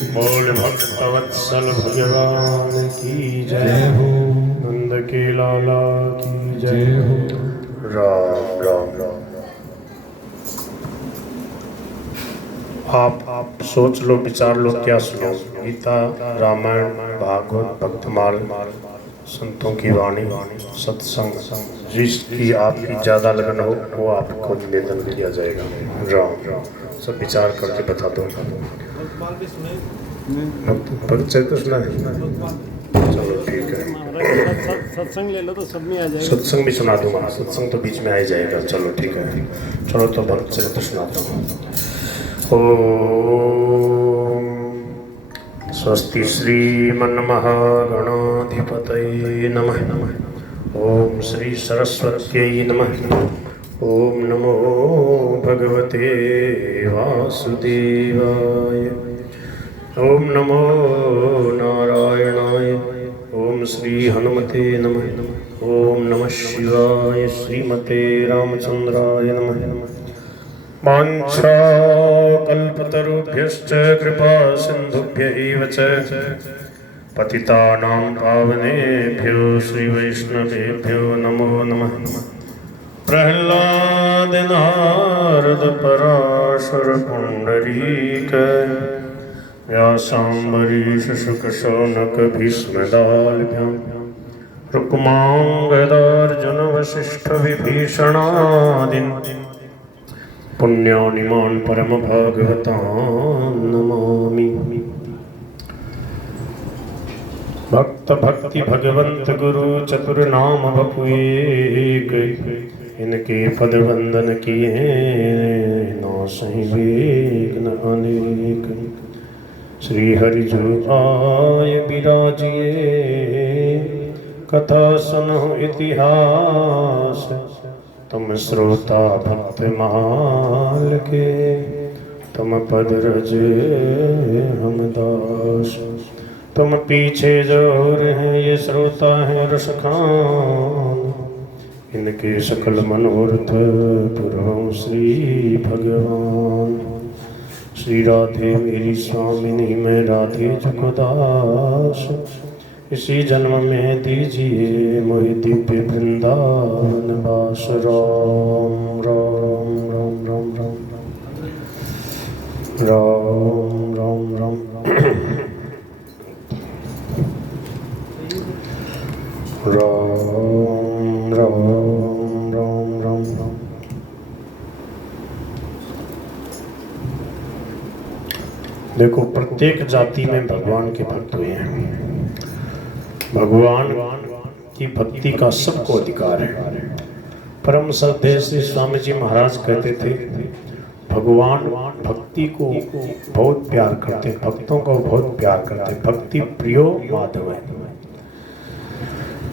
बोल भक्तवत्सल भगवान की जय हो। नंद के लाला की जय हो। राम राम राम। आप सोच लो, विचार लो, क्या सुनो? गीता, रामायण, भागवत, भक्तमाल, संतों की वाणी, सत्संग, जिसकी आपकी ज्यादा लगन हो वो आपको निवेदन किया जाएगा। राम राम। सब विचार करके बता दो। भक्त चरित्र सुना है? चलो ठीक है। सत्संग ले लो तो सब में आ जाएगा। सत्संग भी सुना दूंगा, सत्संग तो बीच में आ ही जाएगा। चलो ठीक है, चलो तो भक्त चरित्र सुनाता हूँ। ओम स्वस्ति श्रीमन्महागणाधिपतये नमः। ओम श्री सरस्वत्यै नमः। ओम नमो भगवते वासुदेवाय। ओम नमो नारायणाय। ओम श्री हनुमते नमः। ओम नमः शिवाय। श्रीमते रामचंद्राय नमः। वाञ्छाकल्पतरुभ्यश्च कृपा सिन्धुभ्य च पतितानां पावनेभ्यो श्रीवैष्णवेभ्यो नमो नमः। प्रह्लाद नारद पराशर पुण्डरीक व्यासाम्बरीश शुक शौनक भीष्मदाल्भ्यां रुक्माङ्गदार्जुन वसिष्ठ विभीषणादिन् पुण्यानिमान् परम भागवतान् नमामि। भक्त भक्ति भगवंत गुरु चतुर नाम बपु एक। इनके पद वंदन किए नासहि विघ्न अनेक। श्री हरि जो आय बिराजिए कथा सुनो इतिहास। तुम श्रोता भक्त माल के तुम पद रज हम दास। तुम पीछे जोर हैं ये श्रोता है रसखान। इनके सकल मनोरथ पुरहु श्री भगवान। श्री राधे मेरी स्वामिनी मैं राधे जुगदास। इसी जन्म में दीजिए मोहि दिव्य वृंदावन वास। राम राम राम राम राम राम राम राम राम राम राम राम। देखो, प्रत्येक जाति में भगवान के भक्त हुए हैं। भगवान की भक्ति का सबको अधिकार है। परम श्रद्धेय श्री स्वामी जी महाराज कहते थे, भगवान भक्ति को बहुत प्यार करते, भक्तों को बहुत प्यार करते। भक्ति प्रियो माधव है।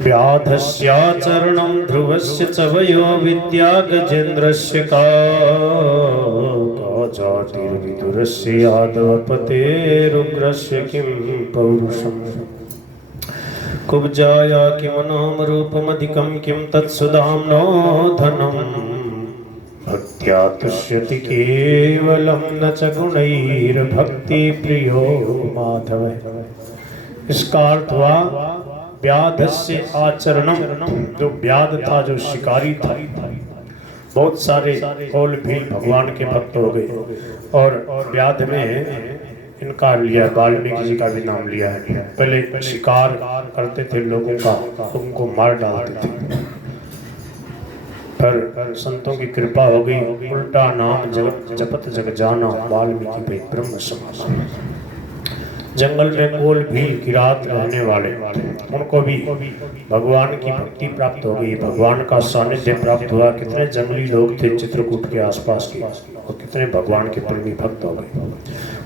व्याधस्याचरणं ध्रुवस्य च वयो विद्या गजेन्द्रस्य का जातिर्विदुरस्य यादवपतेरुग्रस्य किं पौरुषम्। कुब्जाया किं नाम रूपमधिकं किं तत्सुधाम्नो धनम्। भक्त्या तुष्यति केवलं न च गुणैर्भक्ति प्रियो माधव। इसका अर्थ हुआ व्याधस्य आचरणम। जो व्याध था, जो शिकारी था, बहुत सारे कौल भील भगवान के भक्त हो गए। और व्याध में इनका लिया, वाल्मीकि जी का भी नाम लिया है। पहले शिकार करते थे लोगों का, उनको मार डालते थे। पर संतों की कृपा हो गई, उल्टा नाम जपत जग जाना वाल्मीकि पे ब्रह्म समाना। जंगल में कोल भील किरात रहने वाले, उनको भी भगवान की भक्ति प्राप्त हो गई, भगवान का सानिध्य प्राप्त हुआ। कितने जंगली लोग थे चित्रकूट के आसपास के, और कितने भगवान के प्रेमी भक्त हो गए।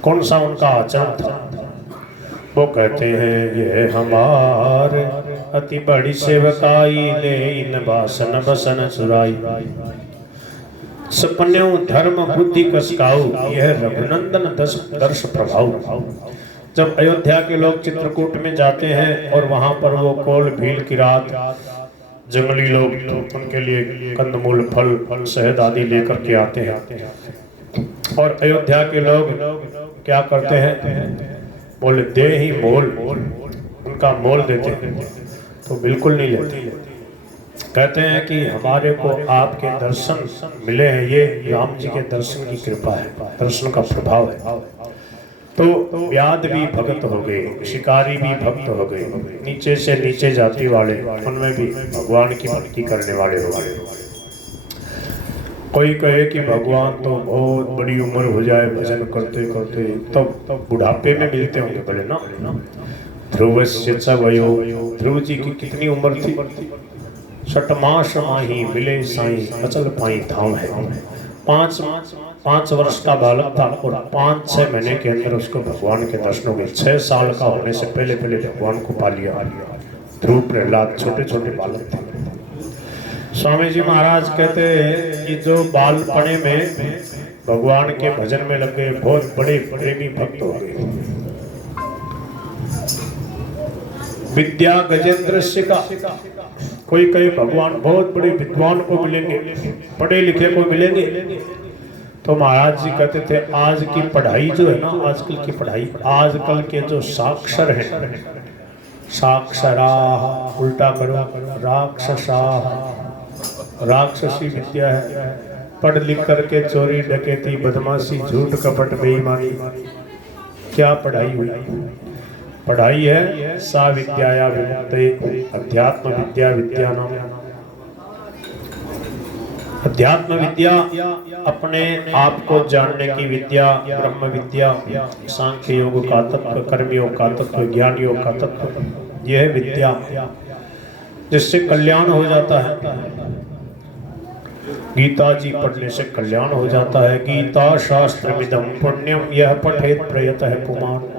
कौन सा उनका आचरण था? वो कहते हैं, ये हमार अति बड़ी सेवकाई ले इन बासन बसन चुराई। सपन्यों धर्म बुद्धि कसकाऊ यह रघुनंदन दर्श प्रभाव। जब अयोध्या के लोग चित्रकूट में जाते हैं और वहां पर वो कोल भील किरात जंगली लोग उनके लिए कंदमूल फल शहद आदि लेकर के आते हैं। और अयोध्या के लोग क्या करते हैं? बोले दे ही मोल, उनका मोल देते तो बिल्कुल नहीं लेते। कहते हैं कि हमारे को आपके दर्शन मिले हैं, ये राम जी के दर्शन की कृपा है, दर्शन का प्रभाव है। तो व्याध भी भक्त हो गए, शिकारी भी भक्त हो गए, नीचे से नीचे जाति वाले उनमें भी भगवान की भक्ति करने वाले हो गए। कोई कहे कि भगवान तो बहुत बड़ी उम्र हो जाए भजन करते करते तब बुढ़ापे में मिलते होंगे, बोले ना। ध्रुवस्य च वयो, ध्रुव जी की कितनी उम्र थी? 6 मास माही मिले साई अचल पाई धाम है। 5 वर्ष का बालक था और 5-6 महीने के अंदर उसको भगवान के दर्शन हो गए। 6 साल का होने से पहले भगवान को पा लिया। ध्रुव प्रहलाद छोटे छोटे बालक थे। स्वामी जी महाराज कहते हैं कि जो बालपने में भगवान के भजन में लग गए, बहुत बड़े प्रेमी भक्त हो गए। विद्या गजेंद्र से का कोई कहे भगवान बहुत बड़े विद्वान को मिलेंगे, पढ़े लिखे को मिलेंगे। तो महाराज जी कहते थे आज की पढ़ाई जो है ना, आजकल की पढ़ाई, आजकल के जो साक्षर हैं, साक्षरा उल्टा करो राक्षसा, राक्षसी विद्या है। पढ़ लिख करके चोरी डकैती बदमाशी झूठ कपट बेईमानी, क्या पढ़ाई हुई? पढ़ाई है सा विद्याया विमुक्ते अध्यात्म विद्या विद्या नाम। अध्यात्म विद्या अपने आप को जानने की विद्या, ब्रह्म विद्या, सांख्य योग का तत्व, कर्म योग का तत्व, ज्ञान योग का तत्व, यह है विद्या जिससे कल्याण हो जाता है। गीता जी पढ़ने से कल्याण हो जाता है। गीता शास्त्रमिदं पुण्यम यह पठेत प्रयतः पुमान्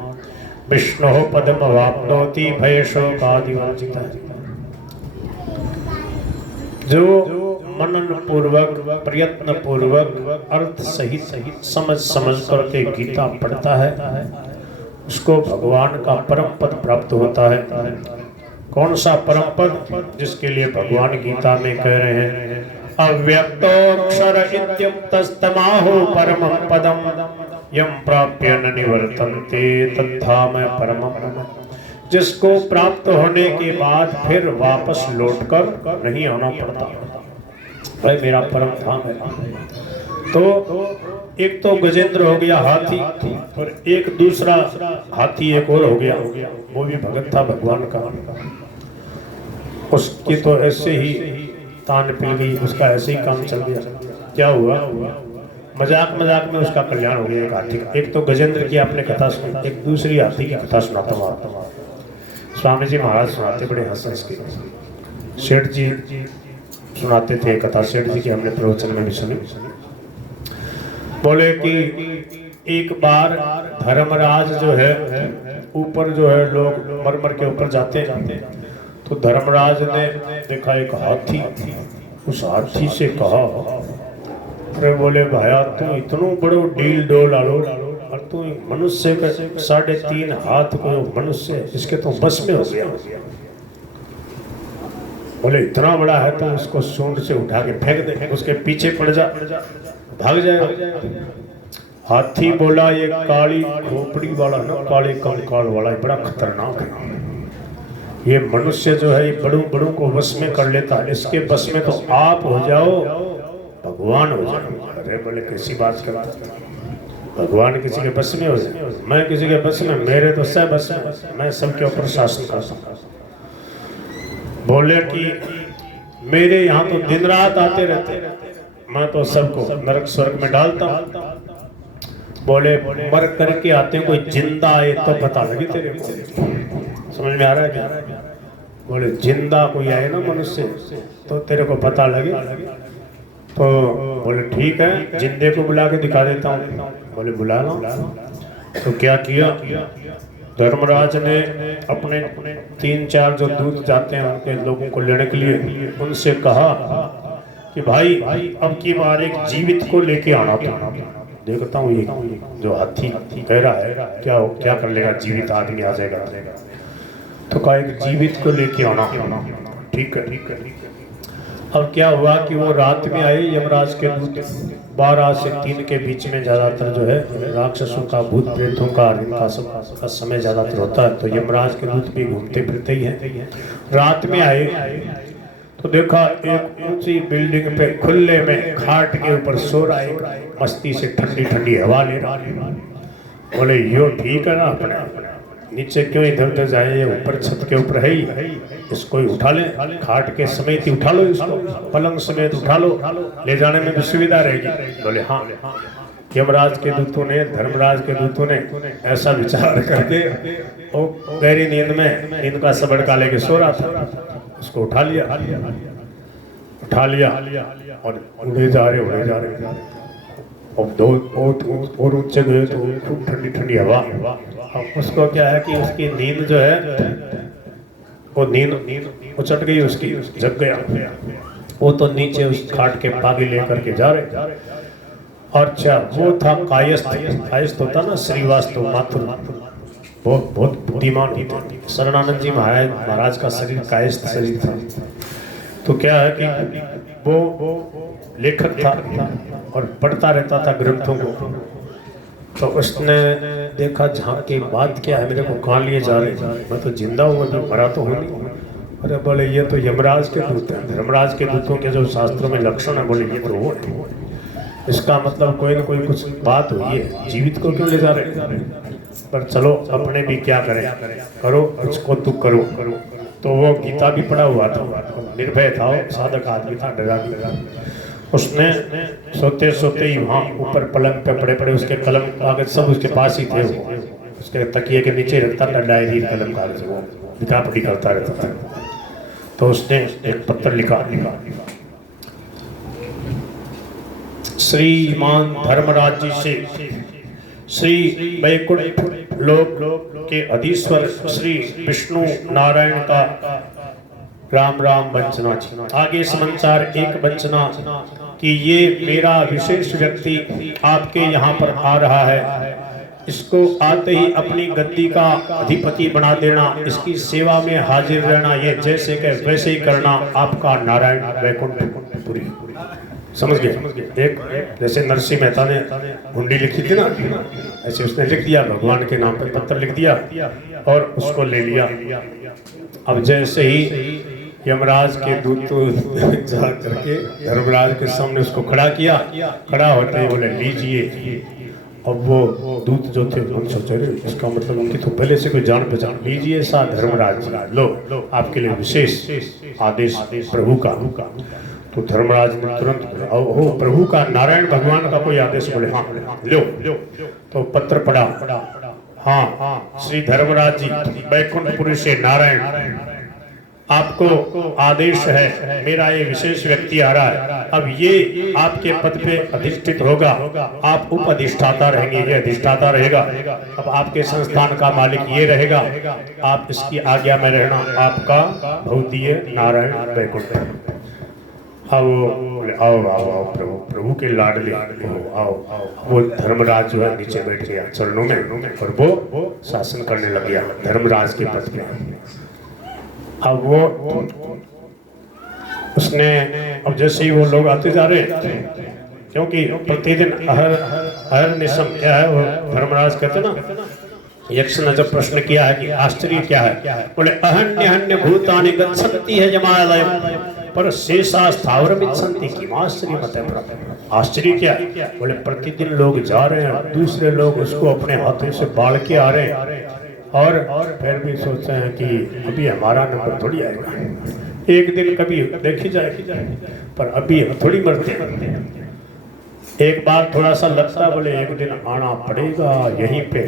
विष्णु पदम वाप्नोति भय शोकादिवर्जितः। जो मनन पूर्वक प्रयत्न पूर्वक अर्थ सहित समझ करके गीता पढ़ता है उसको भगवान का परम पद प्राप्त होता है। कौन सा परम पद? जिसके लिए भगवान गीता में कह रहे हैं अव्यक्तोऽक्षर इत्युक्तस्तमाहो परमं पदं यं प्राप्य न निवर्तन्ते तद्धाम परमं पदम्। जिसको प्राप्त होने के बाद फिर वापस लौटकर नहीं आना पड़ता, भाई मेरा परम धाम है। तो एक तो गजेंद्र हो गया हाथी, और एक दूसरा हाथी एक और हो गया, वो भी भगत था भगवान का। उसकी तो ऐसे ही तान पिल गई, उसका ऐसे ही काम चल गया। क्या हुआ? मजाक मजाक में उसका कल्याण हो गया एक हाथी का। एक तो गजेंद्र की आपने कथा सुनी, एक दूसरी हाथी की कथा सुनाता हूँ। स्वामी जी महाराज सुनाते, बड़े हंस हंस के। सेठ जी सुनाते थे कथा, सेठ जी की हमने प्रवचन में भी सुनी। बोले कि एक बार धर्मराज जो है ऊपर जो है लोग मरमर के ऊपर जाते हैं, तो धर्मराज ने देखा एक हाथी। उस हाथी से कहा, अरे बोले भाया तू इतनो बड़ो डील डोल आलो और तू मनुष्य का 3.5 हाथ को मनुष्य इसके तो बस में हो गया। बोले इतना बड़ा है तो उसको सूंड से उठा के फेंक दे, उसके पीछे पड़ जा, भाग जाए। हाथी बोला ये काली खोपड़ी वाला ना, काले कंकाल वाला बड़ा खतरनाक है। ये मनुष्य जो है बड़ों को वश में कर लेता है, इसके बस में तो आप हो जाओ, भगवान हो जाओ। अरे बोले कैसी बात करता, भगवान किसी के बस में हो जाए? मैं किसी के बस में? मेरे तो सब बस में, मैं सबके ऊपर शासन करता। बोले कि मेरे यहाँ तो दिन रात आते रहते, मैं तो सबको नरक स्वर्ग में डालता हूँ। बोले मर करके आते हैं, कोई जिंदा आए तो पता लगे तेरे को। समझ में आ रहा है क्या? बोले जिंदा कोई आए ना मनुष्य तो तेरे को पता लगे। तो बोले ठीक है, जिंदे को बुला के दिखा देता हूँ। बोले बुला लो। तो क्या किया? धर्मराज ने अपने 3-4 जो दूत जाते हैं उनके लोगों को लेने के लिए, उनसे कहा कि भाई अब की बार एक जीवित को लेके आना था। देखता हूँ ये जो हाथी कह रहा है क्या कर लेगा, जीवित आदमी आ जाएगा। तो कहा एक जीवित को लेके आना। ठीक है। अब क्या हुआ कि वो रात में आए यमराज के दूत 12 से 3 के बीच में ज्यादातर जो है राक्षसों का, भूत प्रेतों का, इनका सब का समय ज्यादातर होता है, तो यमराज के दूत भी घूमते फिरते ही हैं। रात में आए तो देखा एक ऊंची बिल्डिंग पे खुले में खाट के ऊपर सो रहा है, मस्ती से ठंडी ठंडी हवा ले रहा है। बोले यो ठीक है ना, अपने नीचे क्यों इधर उधर जाए, ये ऊपर छत के ऊपर है ही, इसको ही उठा ले, खाट के समेत ही उठा लो, इसको पलंग समेत उठा लो, ले जाने में भी सुविधा रहेगी। बोले हाँ। यमराज के दूतों ने, धर्मराज के दूतों ने ऐसा विचार करके वो गहरी नींद में नींद का सबड़का लेके सो रहा था, उसको उठा लिया और उड़े जा रहे अब दो और ऊंचे गए तो खूब ठंडी ठंडी हवा। अब उसको क्या है कि उसकी नींद जो है वो नींद उचट गई, उसकी जग गया। वो तो नीचे उस खाट के पागी लेकर के जा रहे। और अच्छा वो था कायस्थ होता ना, श्रीवास्तव माथुर, बहुत बुद्धिमान थे। शरणानंद जी महाराज का शरीर कायस्थ शरीर था। तो क्या है कि वो लेखक था और पढ़ता रहता था ग्रंथों को। तो उसने देखा झांक के बात क्या है, मेरे को कहाँ लिए जा रहे, मैं तो जिंदा हूँ, मैं मरा तो हूँ नहीं। अरे बोले ये तो यमराज के दूत हैं, धर्मराज के दूतों के जो शास्त्रों में लक्षण है, बोले ये तो वो है, इसका मतलब कोई ना कोई कुछ बात हुई है, जीवित को क्यों ले जा रहे। पर चलो अपने भी क्या करें, करो उसको तू करो। तो वो गीता भी पढ़ा हुआ था, निर्भय था, साधक आदमी था, डरा नहीं। उसने सोते सोते ही वहाँ ऊपर पलंग पे पड़े पड़े उसके कलम कागज सब उसके पास ही थे, वो उसके तकिए के नीचे रखता था डायरी कलम कागज, वो लिखा पढ़ी करता रहता था। तो उसने एक पत्र लिखा, श्रीमान धर्मराज जी से श्री वैकुंठ लोक के अधीश्वर श्री विष्णु नारायण का राम राम वंचना। आगे समाचार एक वंचना कि ये मेरा विशेष व्यक्ति आपके यहाँ पर आ रहा है, इसको आते ही अपनी गद्दी का अधिपति बना देना, इसकी सेवा में हाजिर रहना, ये जैसे कहे वैसे ही करना, आपका नारायण वैकुंठपुरी। समझ गए। एक जैसे नरसिंह मेहता ने हुंडी लिखी थी ना, ऐसे उसने लिख दिया, भगवान के नाम पे पत्र लिख दिया और उसको ले लिया। अब जैसे ही यमराज के दूत जा करके धर्मराज के सामने उसको खड़ा किया, खड़ा होते ही बोले लीजिए। अब वो दूत जो थे हम सोच रहे इसका मतलब उनकी तो पहले से कोई जान पहचान, लीजिए सा धर्मराज लो आपके लिए विशेष आदेश प्रभु का। तो धर्मराज ने तुरंत हो प्रभु का, नारायण भगवान का कोई आदेश, बोले हाँ लो। तो पत्र पढ़ा, हाँ श्री धर्मराज जी वैकुंठपुरी से नारायण, आपको आदेश है, मेरा ये विशेष व्यक्ति आ रहा है, अब ये आपके पद पे अधिष्ठित होगा, आप उप अधिष्ठाता रहेंगे, ये अधिष्ठाता रहेगा, अब आपके संस्थान का मालिक ये रहेगा, आप इसकी आज्ञा में रहना, आपका भौतिय नारायण वैकुंठ। आओ आओ आओ आओ प्रभु, प्रभु के लाडले आओ। वो धर्मराज जो है नीचे बैठ गया चरणों में और वो शासन करने लग गया धर्मराज के पद पे। अब वो उसने, अब जैसे ही वो लोग आते जा रहे, क्योंकि प्रतिदिन हर निशम क्या है, वो धर्मराज कहते ना, यक्ष ने जब प्रश्न किया है कि आश्चर्य क्या है, बोले अहन्य भूतानि गच्छन्ति है जमालय पर शेषा स्थावर मिच्छन्ति किमाश्चर्य मत है। आश्चर्य क्या, बोले प्रतिदिन लोग जा रहे हैं, दूसरे लोग उसको अपने हाथों से बाढ़ के आ रहे हैं और फिर भी सोचते हैं कि अभी हमारा नंबर थोड़ी आएगा, एक दिन कभी देखी जाएगी, पर अभी हम थोड़ी मरते हैं। एक बार थोड़ा सा लगता है, बोले एक दिन आना पड़ेगा यहीं पे।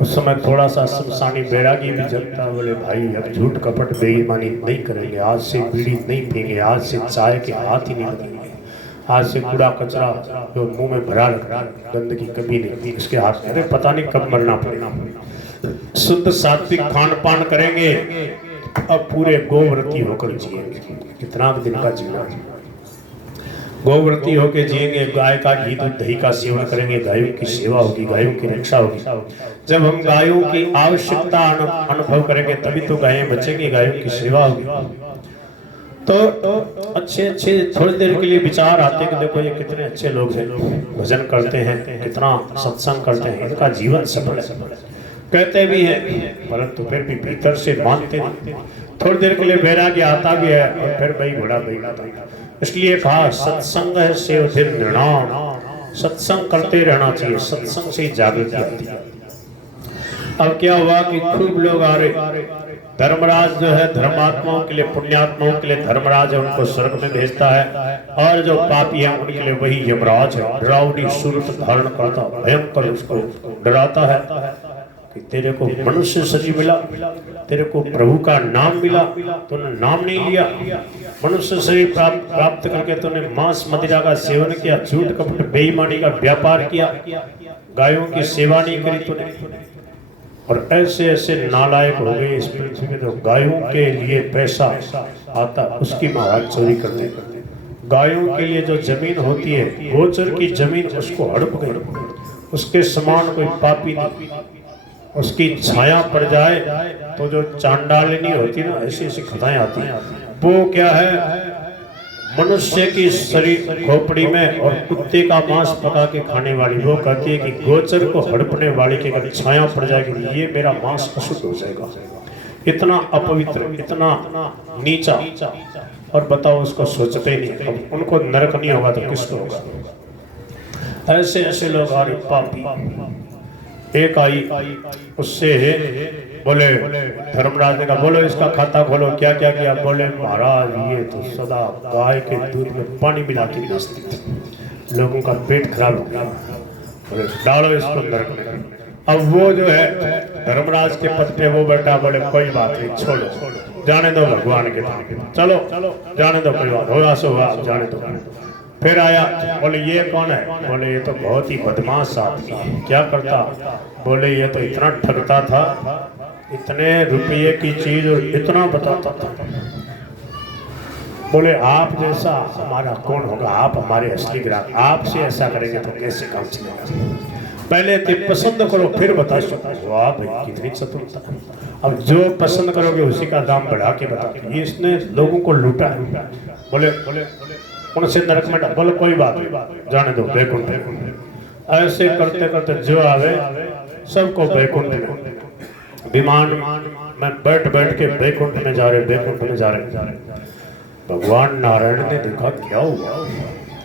उस समय थोड़ा सा शमशानी बैरागी भी जगता, बोले भाई अब झूठ कपट बेईमानी नहीं करेंगे, आज से बीड़ी नहीं पिएंगे, आज से चाय के हाथ ही नहीं लगेंगे, आज से कूड़ा कचरा जो मुंह में भरा रखा गंदगी कभी नहीं इसके हाथ में, पता नहीं कब मरना पड़ेगा। शुद्ध सात्विक खान पान करेंगे, अब पूरे गोव्रती होकर जिएंगे, कितना दिन का जीवन, गोव्रती होकर जिएंगे, गाय का घी दूध दही का सेवन करेंगे, गायों की सेवा होगी, गायों की रक्षा होगी। जब हम गायों की आवश्यकता अनुभव करेंगे तभी तो गायें बचेंगी, गायों की सेवा होगी। तो अच्छे अच्छे थोड़ी देर के लिए विचार आते हैं कि देखो ये कितने अच्छे लोग हैं, भजन करते हैं, कितना सत्संग करते हैं, इनका जीवन सफल है, कहते भी हैं, परंतु फिर भी भीतर से मानते नहीं। थोड़ी देर के लिए वैराग्य आता भी है और फिर वही घोड़ा वही आता है। इसलिए कहा सत्संग है सेवधिर निर्णाम, सत्संग करते रहना चाहिए, सत्संग से जागृति आती है। अब क्या हुआ कि खूब लोग आ रहे, धर्मराज जो है धर्मात्माओं के लिए, पुण्यात्माओं के लिए धर्मराज है, उनको स्वर्ग में भेजता है, और जो पापी है उनके लिए वही यमराज है, डरावनी सूरत धारण करता, भयंकर उसको डराता है कि तेरे को मनुष्य शरीर मिला, तेरे को प्रभु का नाम मिला, तूने नाम नहीं लिया, मनुष्य शरीर प्राप्त करके तूने मांस मदिरा का सेवन किया, झूठ कपट बेईमानी का व्यापार किया, गायों की सेवा नहीं करी तूने, और ऐसे ऐसे नालायक हो गए इस पृथ्वी में, तो गायों के लिए पैसा आता उसकी महाराज चोरी करते, गायों के लिए जो जमीन होती है गोचर की जमीन उसको हड़प गई, उसके समान कोई पापी नहीं, उसकी छाया पड़ जाए तो जो चांडालिनी होती ना, ऐसी ऐसी कथाएं आती हैं, वो क्या है मनुष्य की शरीर खोपड़ी में और कुत्ते का मांस पका के खाने वाली, वो कहती है कि गोचर को हड़पने वाली की अगर छाया पड़ जाएगी ये मेरा मांस अशुद्ध हो जाएगा, इतना अपवित्र, इतना नीचा, और बताओ उसको सोचते ही नहीं। अब उनको नरक नहीं होगा तो किसको होगा? ऐसे ऐसे लोग आ रहे पापी। एक आई, उससे बोले धर्मराज ने कहा बोलो इसका खाता खोलो, क्या क्या किया? बोले महाराज ये तो सदा गाय के दूध में पानी मिला के बेचती थी, लोगों का पेट खराब हो गया, बोले डालो इसको नरक में। अब वो जो है धर्मराज के पद पे वो बैठा, बोले कोई बात नहीं, छोड़ो, जाने दो भगवान के, चलो जाने दो, कोई बात होगा सो होगा, जाने दो। फिर आया, बोले ये कौन है? बोले ये तो बहुत ही बदमाश आदमी है। क्या करता? बोले ये तो इतना ठगता था, इतने रुपये की चीज और इतना बताता था। बोले आप जैसा हमारा कौन होगा, आप हमारे असली ग्राहक, आपसे ऐसा करेंगे तो कैसे काम चलेगा? पहले तो पसंद करो फिर बता सकते। वाह भाई कितनी चतुरता, अब जो पसंद करोगे उसी का दाम बढ़ा के बता। ये इसने लोगों को लूटा है। बोले उनसे नरक में डाल। बोले कोई बात नहीं, जाने दो बैकुंठ। ऐसे करते करते जो आवे सबको बैकुंठ में, विमान में बैठ बैठ के बैकुंठ में जा रहे, बैकुंठ में जा रहे। भगवान नारायण ने देखा क्या हुआ,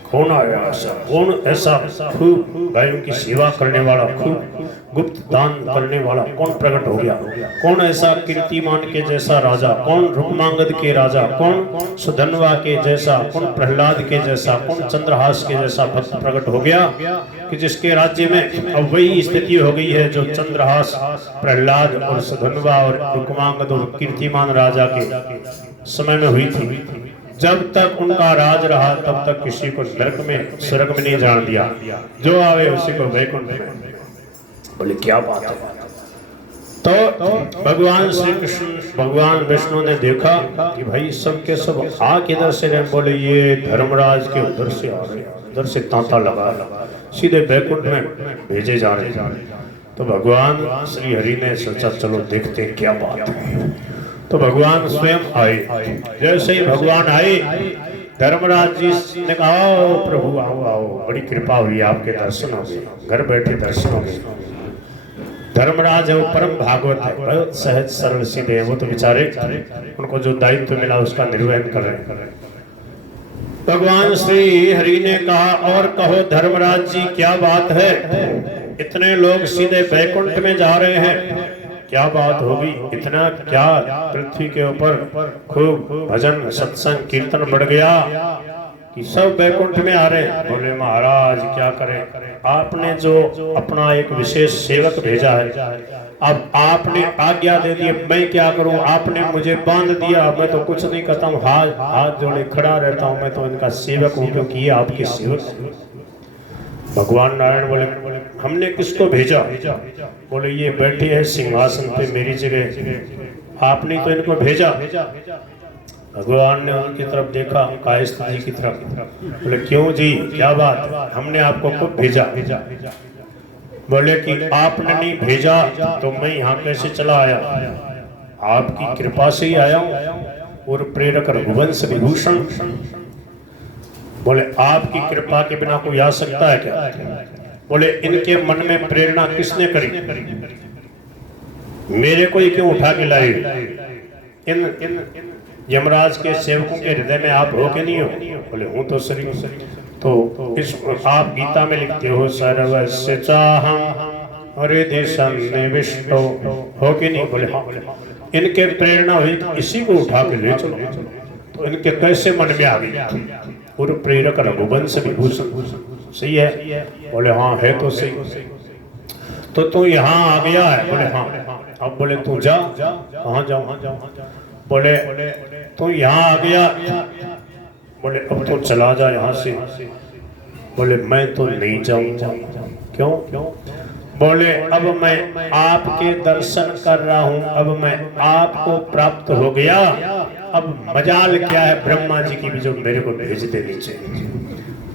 कौन आया ऐसा, कौन ऐसा खूब गायों की सेवा करने वाला, खूब गुप्त दान करने वाला कौन प्रकट हो गया? कौन ऐसा कीर्तिमान के जैसा राजा, कौन रुक्मांगद के राजा, कौन सुधनवा के जैसा, कौन प्रहलाद के जैसा, कौन चंद्रहास के जैसा भक्त प्रकट हो गया कि जिसके राज्य में अब वही स्थिति हो गई है जो चंद्रहास, प्रहलाद और सुधनवा और रुक्मांगद और कीर्तिमान राजा के समय में हुई थी। जब तक उनका राज रहा तब तक किसी को नरक में स्वर्ग में नहीं जान दिया, जो आवे उसी को वैकुंठ में। बोले क्या बात है? तो भगवान श्री कृष्ण, भगवान विष्णु ने देखा कि भाई सब के सब आ किधर से रहे। बोले ये धर्मराज के उधर से आ रहे, उधर से तांता लगा सीधे वैकुंठ में भेजे जा रहे। तो भगवान श्री हरि ने सोचा चलो देखते क्या बात है। तो भगवान स्वयं आए। जैसे ही भगवान आए धर्मराज जी ने कहा प्रभु आओ आओ, बड़ी कृपा हुई, आपके दर्शन हो गए, घर बैठे दर्शन हो गए। धर्मराज है वो परम भागवत है, बहुत सहज सरल सीधे, वो तो बेचारे उनको जो दायित्व मिला उसका निर्वहन कर रहे हैं। भगवान श्री हरि ने कहा और कहो धर्मराज जी क्या बात है, इतने लोग सीधे वैकुंठ में जा रहे हैं, क्या बात होगी? इतना क्या पृथ्वी के ऊपर खूब भजन सत्संग कीर्तन बढ़ गया कि सब वैकुंठ में आ रहे हैं। बोले महाराज क्या करें, आपने जो अपना एक विशेष सेवक भेजा है, अब आपने आज्ञा दे दी, मैं क्या करूं? आपने मुझे बांध दिया, मैं तो कुछ नहीं करता हूँ, हाथ जोड़े खड़ा रहता हूँ, मैं तो इनका सेवक हूँ क्योंकि ये आपके सेवक। भगवान नारायण बोले हमने किसको भेजा? बोले ये बैठे हैं सिंहासन पे मेरी जगह, आपने तो इनको भेजा। भगवान ने उनकी तरफ देखा, कायस्थ जी की तरफ। बोले क्यों जी क्या बात? हमने आपको खुद भेजा। बोले कि आपने नहीं भेजा तो मैं यहाँ कैसे चला आया? आपकी कृपा से ही आया हूँ। और प्रेरक रघुवंश विभूषण। बोले आपकी कृपा के बिना कोई आ सकता है क्या? बोले इनके मन में प्रेरणा किसने करी? मेरे को ही क्यों उठा के लाए? इन यमराज के सेवकों के हृदय में आप हो के नहीं हो? बोले हूं तो सही। तो इस आप गीता में लिखते हो सर्वस्य चाहं हृदय सन्निविष्टो, हो कि नहीं? बोले हाँ। इनके प्रेरणा हुई इसी को उठा के ले चलो। तो इनके कैसे मन में आ गई? और प्रेरक रघुवंश विभूषण, सही है? बोले हाँ है तो सही। तो तू यहाँ आ गया है? बोले हाँ। अब बोले तू जा। कहाँ जाऊँ? बोले तू यहाँ आ गया। बोले अब तो चला जा यहाँ से। बोले मैं तो नहीं जाऊंगा। क्यों? बोले अब मैं आपके दर्शन कर रहा हूँ, अब मैं आपको प्राप्त हो गया, अब मजाल क्या है ब्रह्मा जी की भी जो मेरे को भेज दे नीचे।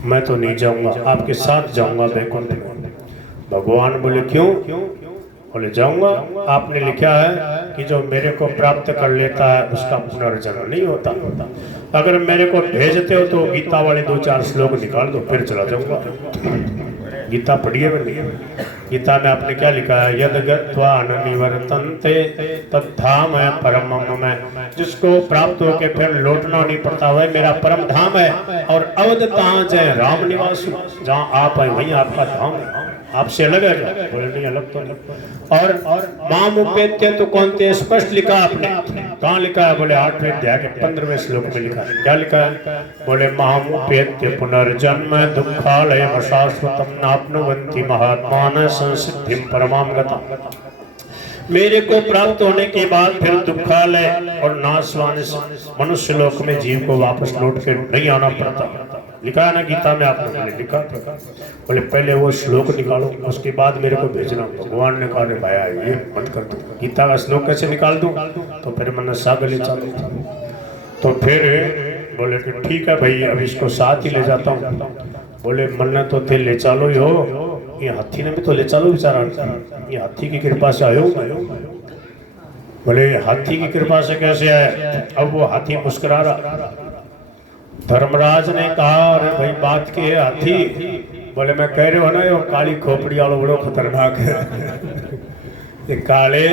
मैं तो नहीं जाऊंगा, आपके साथ जाऊंगा वैकुंठ में। भगवान बोले क्यों? बोले जाऊंगा, आपने लिखा है कि जो मेरे को प्राप्त कर लेता है उसका पुनर्जन्म नहीं होता। अगर मेरे को भेजते हो तो गीता वाले 2-4 श्लोक निकाल दो, फिर चला जाऊंगा। गीता पढ़िए मैंने। गीता में आपने क्या लिखा है? यद गत्वा न निवर्तन्ते तद्धाम है परम मम। जिसको प्राप्त होके फिर लौटना नहीं पड़ता, वह मेरा परम धाम है। और अवध तहाँ जय राम निवासु, जहाँ आप आए वहीं आपका धाम है। आपसे अलग है क्या? बोले नहीं अलग तो नहीं। और माम उपेत्य तो कौन थे? स्पष्ट लिखा आपने। कहाँ लिखा है? बोले 8वें अध्याय के 15वें श्लोक में लिखा है। क्या लिखा है? बोले माम उपेत्य पुनर्जन्म दुःखालयम शाश्वतम नाप्नुवन्ति महात्मान संसिद्धिं परमां गताम्। मेरे को प्राप्त होने के बाद फिर दुःखालय और नाशवान मनुष्य लोक में जीव को वापस लौट के नहीं आना पड़ता। लिखा है ना गीता में, आपने लिखा। बोले पहले वो श्लोक निकालो, उसके बाद मेरे को भेजना। भगवान ने कहा भाया ये मत कर दो, गीता का श्लोक कैसे निकाल दूं? तो फिर मैंने सागले चालू। तो फिर बोले कि ठीक है भाई, अब इसको साथ ही ले जाता हूँ। बोले मन्ना तो थे ले चलो ही हो, ये हाथी ने भी तो ले चलो बेचारा, ये हाथी की कृपा से आयो। बोले हाथी की कृपा से कैसे आया? अब वो हाथी मुस्कुरा रहा। धर्मराज ने कहा अरे भाई बात की है हाथी? बोले मैं कह रहे हो ना, ये काली खोपड़ी वालों बड़ो खतरनाक है। ये काले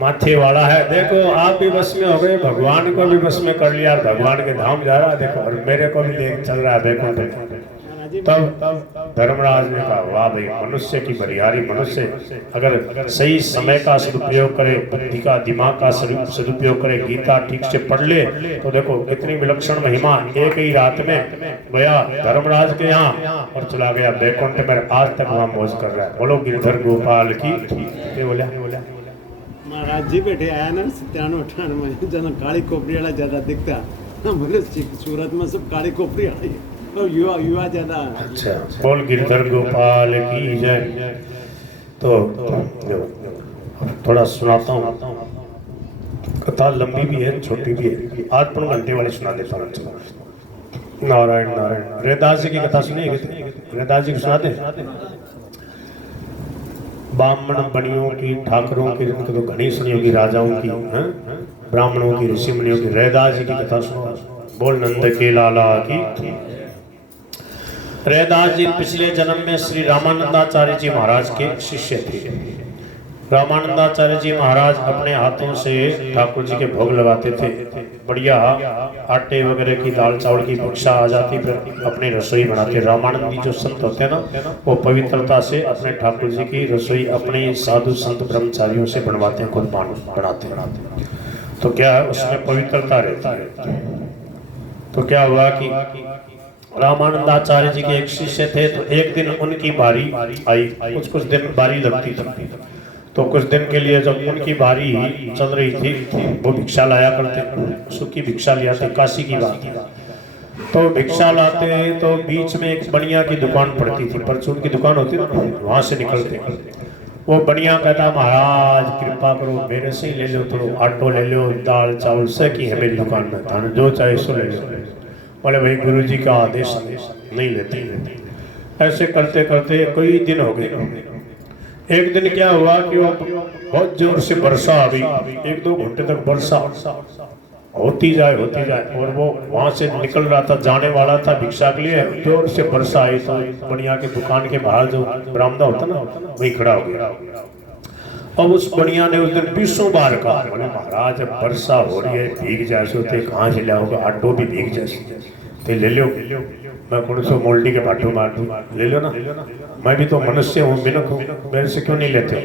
माथे वाला है। देखो आप भी बस में हो गए, भगवान को भी बस में कर लिया, भगवान के धाम जा रहा है देखो, और मेरे को भी देख चल रहा है वैकुंठ। तब धर्मराज ने कहा वाह भाई, मनुष्य की बरियारी। मनुष्य अगर सही समय का सदुपयोग करे, बुद्धि का दिमाग का सदुपयोग करे, गीता ठीक से पढ़ ले, तो देखो कितनी विलक्षण महिमा। एक ही रात में गया धर्मराज के यहाँ और चला गया वैकुंठ में, आज तक वहाँ मौज कर रहा है। बोलो गिरधर गोपाल की। बोला महाराज जी बैठे आया ना 97-98 में, जना काली खोपड़ी वाला ज्यादा दिखता। बोले सूरत में सब काली खोपड़ी वाली, तो युवा ज्यादा। अच्छा, बोल गिरधर गोपाल की जय। तो थोड़ा सुनाता हूँ, कथा लंबी भी है छोटी भी है, आज 5 घंटे वाली सुना देता हूँ। नारायण नारायण। रैदास जी की कथा सुनिए, रैदास जी को सुना दे। ब्राह्मण बनियों की, ठाकुरों की तो घनी सुनी होगी, राजाओं की, ब्राह्मणों की, ऋषि मुनियों की। रैदास जी की कथा सुनो। बोल नंद के लाला की। रैदास जी पिछले जन्म में श्री रामानंदाचार्य जी महाराज के शिष्य थे। रामानंदाचार्य जी महाराज अपने हाथों से ठाकुर जी के भोग लगाते थे। बढ़िया आटे वगैरह की, दाल चावल की भिक्षा आ जाती, फिर अपनी रसोई बनाते। रामानंद जी जो संत होते हैं ना, वो पवित्रता से अपने ठाकुर जी की रसोई अपने साधु संत ब्रह्मचारियों से बनवाते हैं, खुद बनाते। तो क्या है उसमें पवित्रता रहती है। तो क्या हुआ कि रामानंदाचार्य जी के एक शिष्य थे, तो एक दिन उनकी बारी आई। कुछ दिन बारी लगती थी, तो कुछ दिन के लिए जब उनकी बारी चल रही थी, वो भिक्षा लाया करते, सुखी भिक्षा लिया था। काशी की बात थी। तो भिक्षा लाते तो बीच में एक बनिया की दुकान पड़ती थी, परचून की दुकान होती ना, वहां से निकलते। वो बनिया कहता महाराज कृपा करो, मेरे से ही ले लो, थोड़ा आटो ले लो, दाल चावल से की है मेरी दुकान में, थाने जो चाहे सो ले लो। बोले भाई गुरु जी का आदेश नहीं लेते। ऐसे करते करते कई दिन हो गए। एक दिन क्या हुआ कि वो बहुत जोर से वर्षा आ गई, 1-2 घंटे तक वर्षा। होती जाए और वो वहां से निकल रहा था, जाने वाला था भिक्षा के लिए, जोर से वर्षा आई तो बनिया के दुकान के बाहर जो बरामदा होता ना वही खड़ा हो गया। अब उस बनिया ने उस दिन 20 बार कहा, बोले महाराज अब वर्षा हो रही है, भीग जैसे थे कहाँ से लाओगे, आटो भी भीग जैसे तो ले लो, मैं कौन सो मोल्टी के बाटू मार दूं, ले लो ना, मैं भी तो मनुष्य हूँ, मिनक हूँ, मेरे से क्यों नहीं लेते।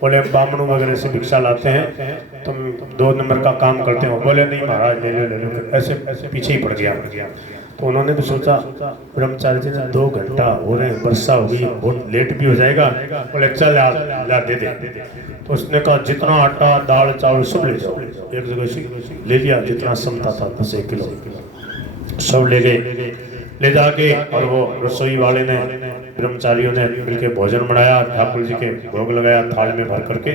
बोले बामणों वगैरह से भिक्षा लाते हैं, तुम 2 नंबर का काम करते हो। बोले नहीं महाराज ले लो, ऐसे पीछे ही पड़ गया। तो उन्होंने भी सोचा, ब्रह्मचारी जी ने 2 घंटा हो रहे, वर्षा हो गई, बहुत लेट भी हो जाएगा। बोले चल यार ला दे दे। तो उसने कहा जितना आटा दाल चावल सब ले जाओ, एक जगह से ले लिया, जितना क्षमता था 10 किलो सब ले गए, ले जाके और वो रसोई वाले ने ब्रह्मचारियों ने मिलकर भोजन बनाया, ठाकुर जी के भोग लगाया थाल में भर करके।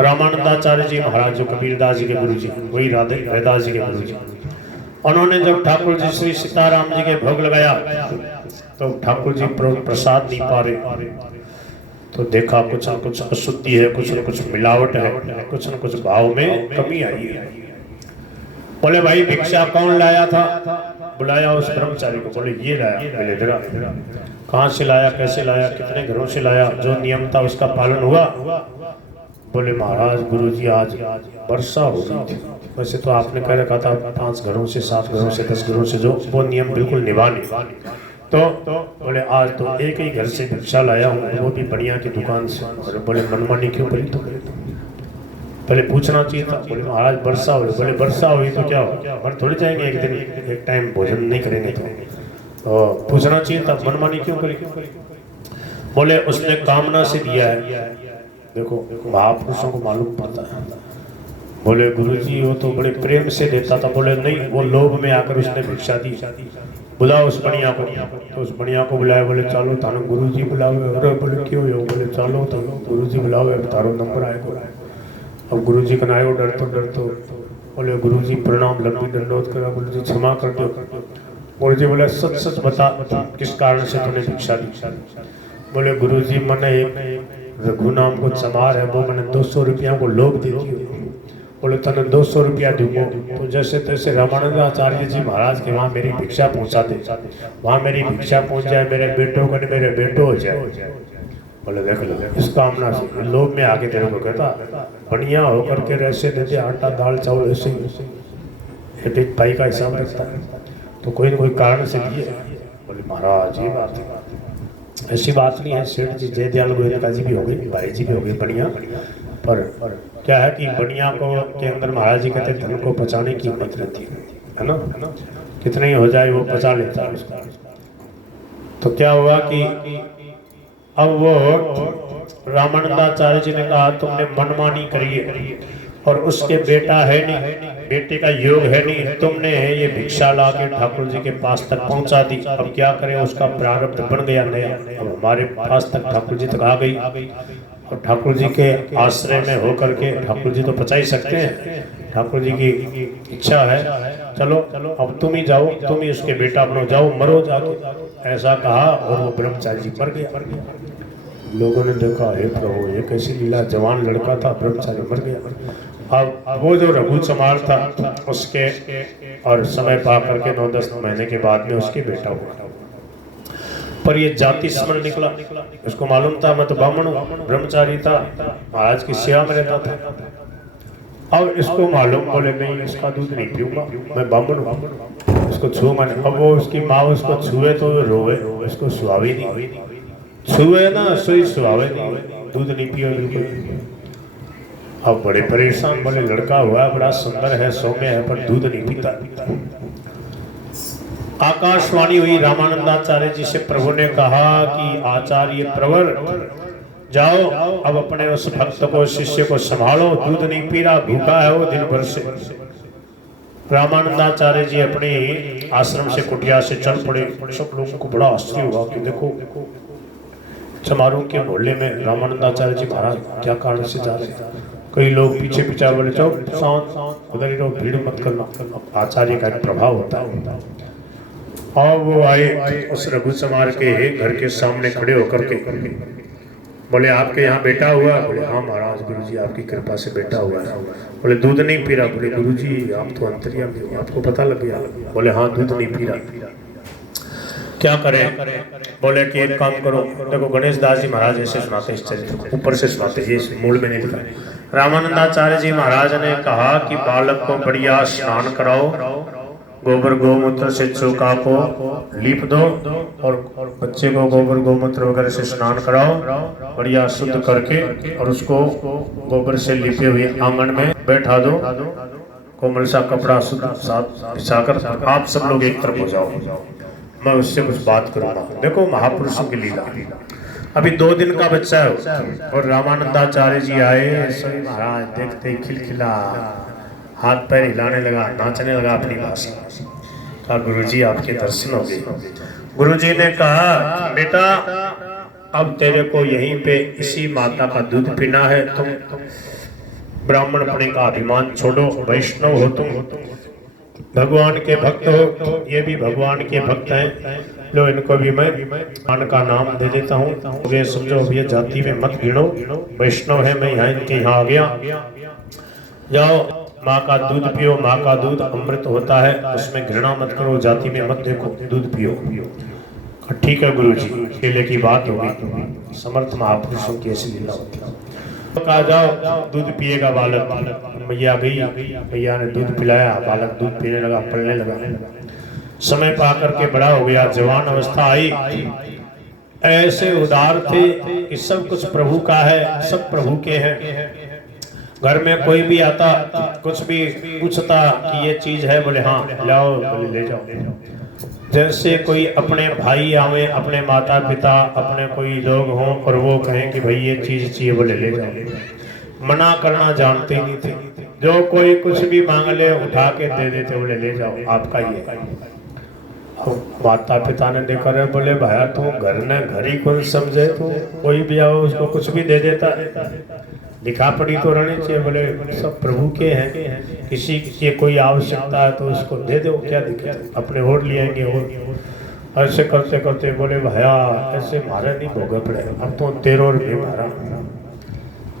रामानंदाचार्य जी महाराज जो कबीरदास जी के गुरु जी, वही रैदास जी के गुरु जी, उन्होंने जब ठाकुर जी श्री सीताराम जी के भोग लगाया तो ठाकुर जी प्रसाद नहीं पा रहे, तो देखा कुछ न कुछ अशुद्धि है, कुछ न कुछ मिलावट है, कुछ न कुछ भाव में कमी आई है। बोले भाई भिक्षा कौन लाया था, बुलाया उस ब्रह्मचारी को, बोले ये लाया। बोले इधर, कहाँ से लाया, कैसे लाया, कितने घरों से लाया, जो नियम था उसका पालन हुआ। बोले महाराज गुरुजी आज वर्षा हो रही थी, वैसे तो आपने कह रखा था 5 घरों से 7 घरों से 10 घरों से, जो वो नियम बिल्कुल निभाने। तो बोले आज तो एक ही घर से भिक्षा लाया हूँ, वो भी बढ़िया की दुकान से। और बोले मनमानी क्यों करी, तो पहले पूछना चाहिए था। बोले महाराज वर्षा हुई। बोले वर्षा हुई तो क्या हो, मर थोड़ी जाएंगे एक दिन, एक टाइम भोजन नहीं करेंगे तो पूछना चाहिए था, मनमानी क्यों करी। बोले उसने कामना से दिया है, देखो महापुरुषों को मालूम पड़ता है। बोले गुरुजी वो तो बड़े प्रेम से देता था। बोले नहीं, वो लोभ में आकर उसने भिक्षा दी। बुलाओ उस बढ़िया को, तो उस बढ़िया को बुलाया। बोले चलो थानो गुरुजी बुलाओ। अरे बोले क्यों हो, बोले चलो तो गुरुजी बुलाओ, तारो नंबर आएगा। अब गुरुजी का आयो डरतो, बोले गुरुजी प्रणाम, लंबी दंडोत करा, गुरुजी क्षमा कर दो। गुरुजी बोले सच सच बता किस कारण से तूने भिक्षा दी। बोले गुरुजी मैंने एक रघु नाम को चमार है, वो मैंने 200 रुपया को लोभ दे दिया। बोले तने 200 रुपया दूंगा तो जैसे तैसे रामानंदाचार्य जी महाराज के वहाँ मेरी भिक्षा पहुँचा दे, वहाँ मेरी भिक्षा पहुँच जाए, मेरे बेटों का नहीं मेरे बेटो हो जाए। बोले देख लो इस कामना से लोभ में आके तेरे को कहता बढ़िया होकर के ऐसे देते आटा दाल चावल ऐसे एक भाई का हिसाब रखता है, तो कोई ना कोई कारण से दिए। बोले महाराज ये बात है, ऐसी बात नहीं है। सेठ जी जयदयाल गोयनका जी भी हो गए, भाई जी भी हो गए बढ़िया, पर क्या है कि बढ़िया को के अंदर महाराज जी कहते धन को पचाने की हिम्मत रहती है ना, कितने ही हो जाए वो पचा लेता है उसका। तो क्या हुआ कि अब वो रामानंदाचार्य जी ने कहा तुमने मनमानी करी है और उसके बेटा है नहीं, बेटे का योग है नहीं, तुमने ये भिक्षा ला के ठाकुर जी के पास तक पहुंचा दी। अब क्या करें, उसका प्रारब्ध बन गया नया, अब हमारे पास तक ठाकुर जी तक आ गई और ठाकुर जी के आश्रय में होकर के ठाकुर जी तो पचा ही सकते हैं, ठाकुर जी की इच्छा है, चलो अब तुम ही जाओ, तुम ही उसके बेटा बनो, जाओ मरो जाके, ऐसा कहा और वो ब्रह्मचारी जी मर गया। लोगों ने देखा हे प्रभु ये कैसी लीला, जवान लड़का था ब्रह्मचारी मर गया। अब वो जो रघु चमार था उसके और समय पा करके 9-10 महीने के बाद में उसके बेटा हुआ, पर ये जाति स्मरण निकला। उसको मालूम था मैं तो ब्राह्मण हूँ, ब्रह्मचारी था, महाराज की सेवा में रहता था। अब इसको मालूम, बोले नहीं इसका दूध नहीं पीऊंगा, मैं ब्राह्मण हूँ, इसको छूंगा नहीं। अब वो उसकी माँ उसको छुए तो रोवे, उसको सुहावे नहीं, छुए ना सोई सुहावे नहीं, दूध नहीं पियो बिल्कुल। अब बड़े परेशान, बोले लड़का हुआ बड़ा सुंदर है, सौम्य है, पर दूध नहीं पीता। आकाशवाणी हुई रामानंदाचार्य जी से, प्रभु ने कहा कि आचार्य प्रवर जाओ अब अपने उस भक्त को शिष्य को संभालो, दूध नहीं पी रहा, भूखा है वो दिन भर से। रामानंदाचार्य जी अपने आश्रम से कुटिया से चल पड़े। सब लोगों को बड़ा आश्चर्य हुआ कि देखो चमारों के मोहल्ले में रामानंदाचार्य जी महाराज क्या कारण से जा रहे हैं। कई लोग पीछे पीछे बोले चलो शांत उधर ही रहो, भीड़ मत करना, आचार्य का एक प्रभाव होता है। और वो आए उस रघु चमार के घर के सामने खड़े होकर के बोले आपके यहाँ बेटा हुआ? बोले हाँ महाराज, गुरुजी आपकी कृपा से बेटा हुआ है। बोले दूध नहीं पी रहा? बोले गुरुजी आप तो अंतर्यामी हो, आपको पता लग गया? बोले हाँ दूध नहीं पी रहा। क्या करें? बोले कि एक काम करो, देखो गणेश दास जी महाराज ऐसे सुनाते इस चरित्र को, ऊपर से सुनाते, ये मूल में नहीं लिखा। रामानंदाचार्य जी महाराज ने कहा कि बालक को बढ़िया स्नान कराओ, गोबर गोमूत्र से चौका को लीप दो और बच्चे को गोबर गोमूत्र वगैरह से स्नान कराओ, बढ़िया शुद्ध करके, और उसको गोबर से लिपे हुए आंगन में बैठा दो, कोमल सा कपड़ा शुद्ध साथ बिछाकर आप सब लोग एक तरफ हो जाओ, मैं उससे कुछ बात करूंगा। देखो महापुरुषों की लीला। अभी 2 दिन का बच्चा है और रामानंदाचार्य जी आए, सही महाराज देखते ही खिलखिला, हाथ पैर हिलाने लगा, नाचने लगा अपनी भाषा। कहा गुरुजी आपके दर्शन हो गए। गुरुजी ने कहा बेटा अब तेरे को यहीं पे इसी माता का दूध पीना है, तुम ब्राह्मण पने का अभिमान छोड़ो, वैष्णव हो तुम, भगवान के भक्त हो, ये भी भगवान के भक्त हैं, लो इनको भी मैं भगवान का नाम दे देता हूँ, वे समझो ये जाति में मत गिनो, वैष्णव है, मैं यहाँ इनके यहाँ आ गया, जाओ माँ का दूध पियो, माँ का दूध अमृत होता है, उसमें घृणा मत करो, जाति में मत देखो, दूध पियो। ठीक है गुरुजी, केले की बात होगी, समर्थ महापुरुषों की ऐसी लीला होती है। कहा जाओ दूध पिएगा बालक, मैया गई, मैया ने दूध पिलाया, बालक दूध पीने लगा, पलने लगा, समय पा करके बड़ा हो गया, जवान अवस्था आई, ऐसे उदार थे कि सब कुछ प्रभु का है, सब प्रभु के हैं। घर में कोई भी आता कुछ भी पूछता कि ये चीज है, बोले हाँ लाओ, बोले ले जाओ। जैसे कोई अपने भाई आवे, अपने माता पिता, अपने कोई लोग हों और वो कहें कि भाई ये चीज चाहिए, बोले ले जाओ। मना करना जानते ही नहीं थे, जो कोई कुछ भी मांग ले उठा के दे देते, बोले ले जाओ आपका ही है। माता पिता ने देखा रहे, बोले भाया तू घर ही कौन समझे, तो कोई भी आओ उसको कुछ भी दे देता है, लिखा पड़ी तो रहनी चाहिए। बोले सब प्रभु के हैं, किसी की कोई आवश्यकता है तो उसको दे दो, क्या दिक्कत, अपने वोट लिएंगे। और ऐसे करते करते बोले भैया ऐसे मारे नहीं भोगे पड़े, अब तो 13 रुपये मारा,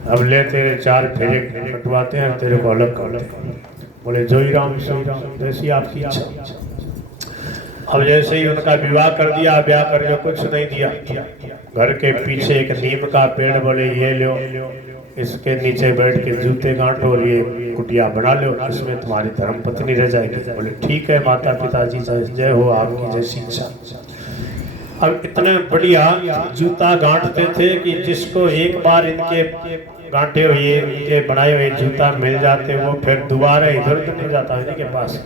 अब ले तेरे 4 फेरे कटवाते हैं, तेरे को अलग करते हैं। बोले जोई राम जैसी आपकी इच्छा। अब जैसे ही उनका विवाह कर दिया, ब्याह करके कुछ नहीं दिया, घर के पीछे एक नीम का पेड़, बोले ये लो, इसके नीचे बैठ के जूते गांठो और ये कुटिया बना लो, इसमें तुम्हारी धर्म पत्नी रह जाएगी। बोले ठीक है माता पिताजी, जय हो आपकी जैसी इच्छा। अब इतने बढ़िया जूता गांठते थे कि जिसको एक बार इनके गांठे हुए, इनके बनाए हुए जूता मिल जाते, वो फिर दोबारा इधर उधर नहीं जाता इनके पास।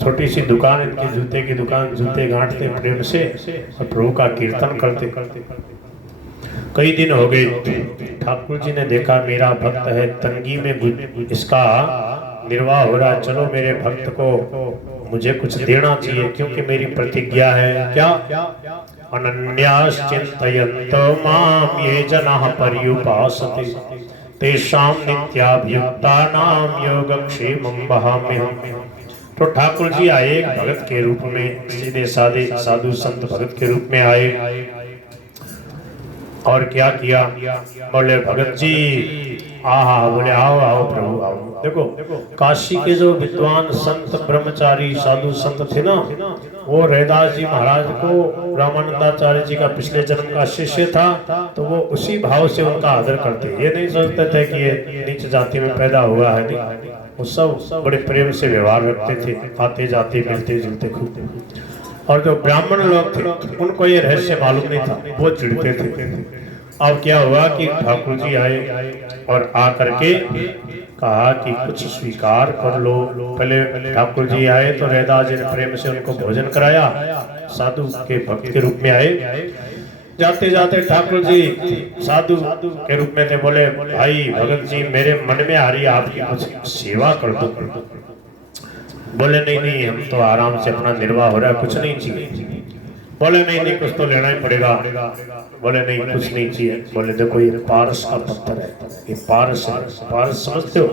छोटी सी दुकान इनकी, जूते की दुकान, जूते गांठते प्रेम से और प्रभु का कीर्तन करते। कई दिन हो गए, ठाकुर जी ने देखा मेरा भक्त है तंगी में, इसका निर्वाह हो रहा, चलो मेरे भक्त को मुझे कुछ देना चाहिए, क्योंकि मेरी प्रतिज्ञा है क्या, अनन्यास चिंतयन्तो माम ये जनाः पर्युपासते तेषां नित्याभियुक्तानां योगक्षेमं वहाम्यहम्। तो ठाकुर जी आए एक भगत के रूप में, सीधे साधे साधु संत भगत के रूप में आए, और क्या किया, बोले भगत जी आहा, बोले आओ आओ प्रभु आओ। देखो काशी के जो विद्वान संत ब्रह्मचारी साधु संत थे ना, वो रैदास जी महाराज को रामानंदाचार्य जी का पिछले जन्म का शिष्य था, तो वो उसी भाव से उनका आदर करते, ये नहीं सोचते थे कि ये नीच जाति में पैदा हुआ है, नहीं, वो सब बड़े प्रेम से व्यवहार रखते थे, आते जाते मिलते जुलते खूब। और जो ब्राह्मण लोग थे उनको ये रहस्य मालूम नहीं था, वो चिढ़ते थे। अब क्या हुआ कि ठाकुर जी आए और आकर के कहा कि कुछ स्वीकार कर लो। पहले ठाकुर जी आए तो रैदास जी ने प्रेम से उनको भोजन कराया, साधु के भक्त के रूप में आए। जाते जाते ठाकुर जी साधु के रूप में थे, बोले भाई भगत जी मेरे मन में आ रही है आपकी कुछ सेवा कर दो। बोले नहीं नहीं, हम तो आराम से अपना निर्वाह हो रहा है, कुछ नहीं चाहिए। बोले नहीं नहीं, कुछ तो लेना ही पड़ेगा। बोले नहीं कुछ नहीं चाहिए। बोले देखो ये पारस का पत्थर है, ये पारस है, पारस समझते हो?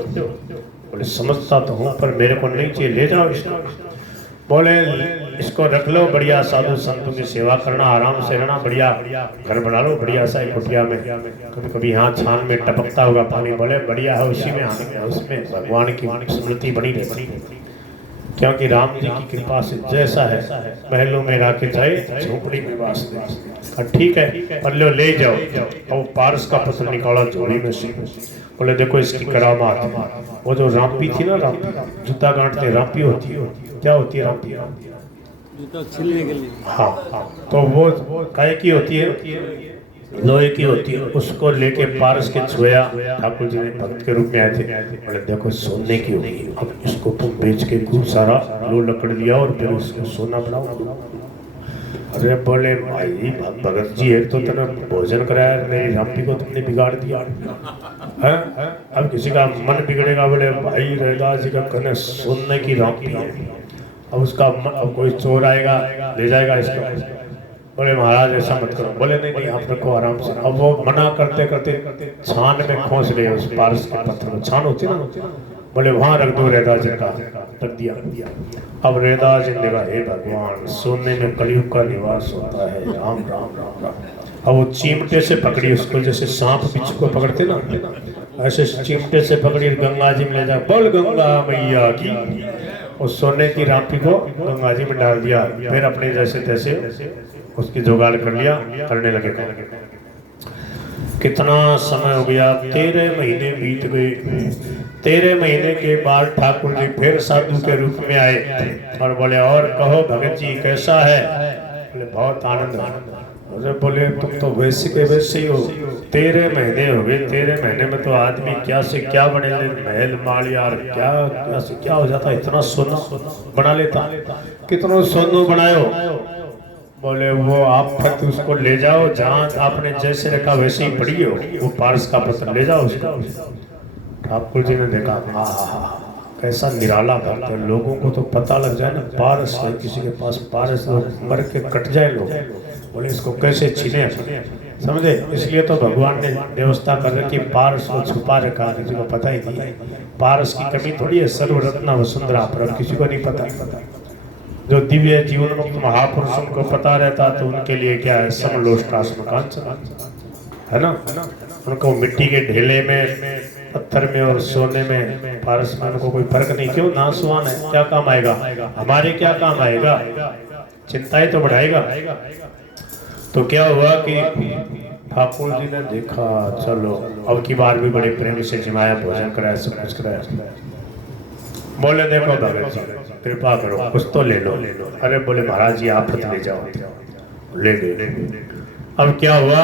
बोले समझता तो हूँ, पर मेरे को नहीं चाहिए, ले जाओ इसको। बोले इसको रख लो, बढ़िया साधु संतों की सेवा करना, आराम से रहना, बढ़िया घर बना लो, बढ़िया सा एक कुटिया में, कभी कभी यहाँ छान में टपकता होगा पानी, बोले बढ़िया है, उसी में आने का, उसमें भगवान की स्मृति बनी रहती, क्योंकि राम जी की कृपा से जैसा है महलों में रह के जाए झोपड़ी में वास दे। ठीक है, पर लो ले जाओ। और पारस का पत्र निकाला झोली में से, बोले देखो इसकी करामात। वो जो रामपी थी ना, रामपी जूता गांठते रामपी होती है, क्या होती है रामपी? जूता छिलने के लिए। हाँ, तो वो काय की होती है, लोहे की होती है। उसको लेके पारस के छुआ, ठाकुर जी ने भक्त के रूप में आए थे, बोले देखो सोने की होगी, अब इसको तुम बेच के खूब सारा लो लकड़ लिया और फिर उसको सोना बनाओ। अरे बोले भाई भगत जी, एक तो तुमने भोजन कराया, मेरी रामपी को तुमने बिगाड़ दिया है? अब किसी का मन बिगड़ेगा, बोले भाई रैदास जी का कहना सोने की रामपी है, अब उसका अब कोई चोर आएगा ले जाएगा इसका। बोले महाराज ऐसा मत करो। बोले नहीं नहीं आप रखो आराम से। अब वो मना करते करते छान में खोस रहे उस पारस के पत्थर में, छान होती ना, बोले वहां रख दो, रैदास जी का रख दिया। अब रैदास जी ने कहा हे भगवान, सोने में कलयुग का निवास होता है, राम राम राम राम। अब वो चिमटे से पकड़ी उसको, जैसे सांप बिच्छू को पकड़ते ना, ऐसे चिमटे से पकड़ी गंगा जी में ले जा, बोल गंगा मैया की। उस सोने की रामपी को गंगा जी में डाल दिया, फिर अपने जैसे तैसे उसकी जुगाड़ कर लिया, करने लगे। कितना समय हो गया, 13 महीने बीत गए। 13 महीने के बाद ठाकुर जी फिर साधु के रूप में आए और बोले और कहो भगत जी कैसा है? बोले बहुत आनंद। अरे बोले तुम तो वैसे के वैसे ही हो, 13 महीने हो गए, 13 महीने में तो आदमी क्या से क्या बने, महल माल यार क्या से क्या हो जाता, इतना सोना बना लेता। कितना सोना बनायो? बोले वो आप फट उसको ले जाओ, जहाँ आपने जैसे रखा वैसे ही पड़ी हो, वो पारस का पत्र ले जाओ उसका। ठाकुर जी ने देखा कैसा निराला भक्त है, लोगों को तो पता लग जाए ना पारस है, किसी के पास पारस मर के कट जाए लोग, बोले इसको कैसे छीने, समझे? इसलिए तो भगवान ने व्यवस्था कर रखी, पारस को छुपा रखा, किसी को पता ही नहीं। पारस की कमी थोड़ी है, सर्वरत्ना वसुंधरा, पर किसी को नहीं पता। जो दिव्य जीवन मुक्त महापुरुषों को पता रहता तो उनके लिए क्या है, समलोष्टाश्म कांचन है ना, उनको मिट्टी के ढेले में, पत्थर में और सोने में, पारस में उनको कोई फर्क नहीं। क्यों? नासवान है, क्या काम आएगा हमारे, क्या काम आएगा, चिंताएं तो बढ़ाएगा। तो क्या हुआ कि ठाकुर जी ने देखा चलो अब की बार भी बड़े प्रेम से जमाया, भोजन कराया, सब कुछ कराया। बोले देखो भगत जी कृपा करो कुछ तो ले लो। अरे बोले महाराज जी आप ले जाओ, ले गए। अब क्या हुआ,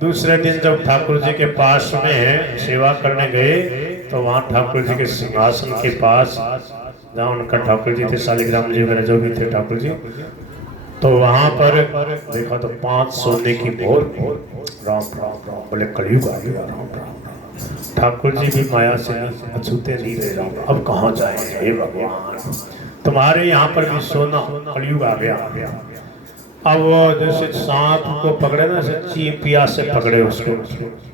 दूसरे दिन जब ठाकुर जी के पास में सेवा करने गए तो वहाँ ठाकुर जी के सिंहासन के पास, जहाँ उनका ठाकुर जी थे, शालिग्राम जी वगैरह जो भी थे ठाकुर जी, तो वहां पर देखा तो 5 सोने की मोहर। राम राम राम, बोले कलयुग आ गया, राम राम। ठाकुर जी भी माया से अछूते नहीं रहे, राम अब कहाँ जाए, हे भगवान तुम्हारे यहाँ पर भी सोना, कलयुग आ गया। अब वो जैसे सांप को पकड़े ना, चीपिया से पकड़े उसको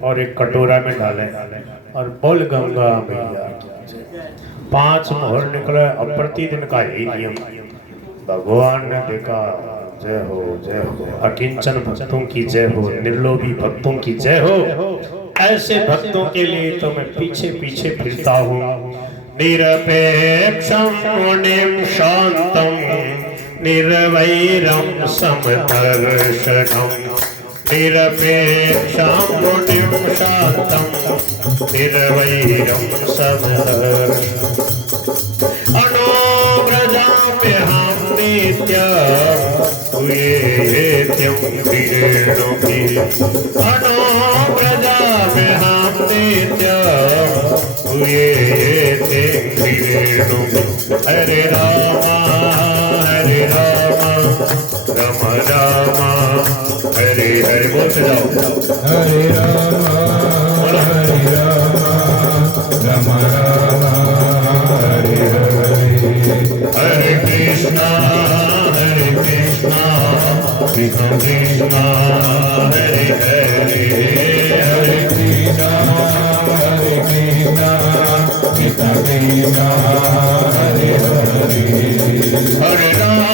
और एक कटोरा में डाले और बोल गंगा मैया। 5 मोहर निकले, और प्रतिदिन का यही नियम। भगवान ने देखा, जय हो, अकिंचन भक्तों की जय हो, निर्लोभी भक्तों की जय हो। ऐसे भक्तों के लिए तो मैं पीछे पीछे फिरता हूँ। निरपेक्षम मुनिम शांतम, निर्वैरम समदर्शनम, निरपेक्षम मुनिम शांतम, निर्वैरम समदर्शनम। अनुव्रजाम्यहं नित्यं तुयेत्यं वीरेणुभिः, अनुव्रजाम्यहं नित्यं तुयेत्यं वीरेणुभिः। हरे राम राम राम हरे हरे। बोलते जाओ हरे राम राम राम हरे हरे। हरे कृष्णा कृष्ण कृष्ण हरे हरे, हरे कृष्णा कृष्ण कृष्ण हरे हरे। हरे राम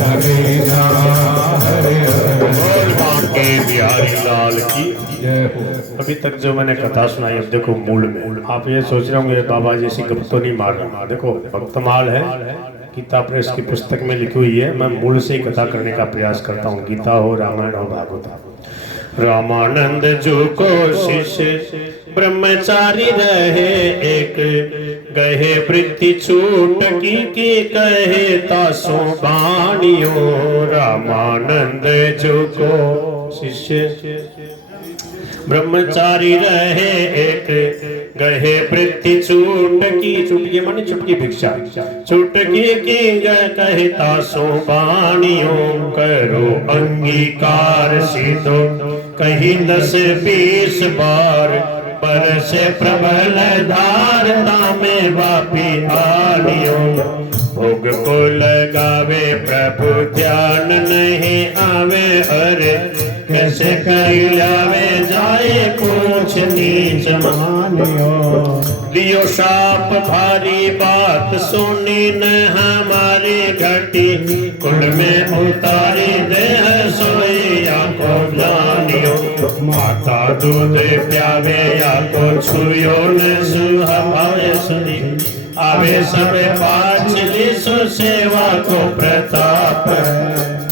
कृष्णा हरे हरे बोल बांके बिहारी लाल की। जय हो। अभी तक जो मैंने कथा सुनाई, अब देखो मूल में आप ये सोच रहे होंगे बाबा जैसी गप तो नहीं मार रहा। देखो भक्तमाल है, गीता प्रेस की पुस्तक में लिखी हुई है। मैं मूल से ही कथा करने का प्रयास करता हूँ, गीता हो, रामायण हो, भागवत हो। रामानंद जो को शिष्य ब्रह्मचारी रहे एक, गहे वृत्ति छूट की कहे तासो बाणियो। रामानंद जो को शिष्य ब्रह्मचारी रहे एक, गहे वृत्ति छूट की माने चुटकी भिक्षा, चुटकी की कहे तासो बाणियो। करो अंगीकार सीधो कहीं 10-20 बार, पर से प्रबल धार तामे वापी आनियो। भोग को लगावे प्रभु ध्यान नहीं आवे, अरे कैसे कर लावे जाए पूछ नीच मानियो। दियो शाप भारी बात सुनी न हमारी घटी, कुल में उतारी देह सोया को जानियो। माता दूध प्यावे या तो छुयो न सुहावे सुनी, आवे सब पाछली सो सेवा को प्रताप।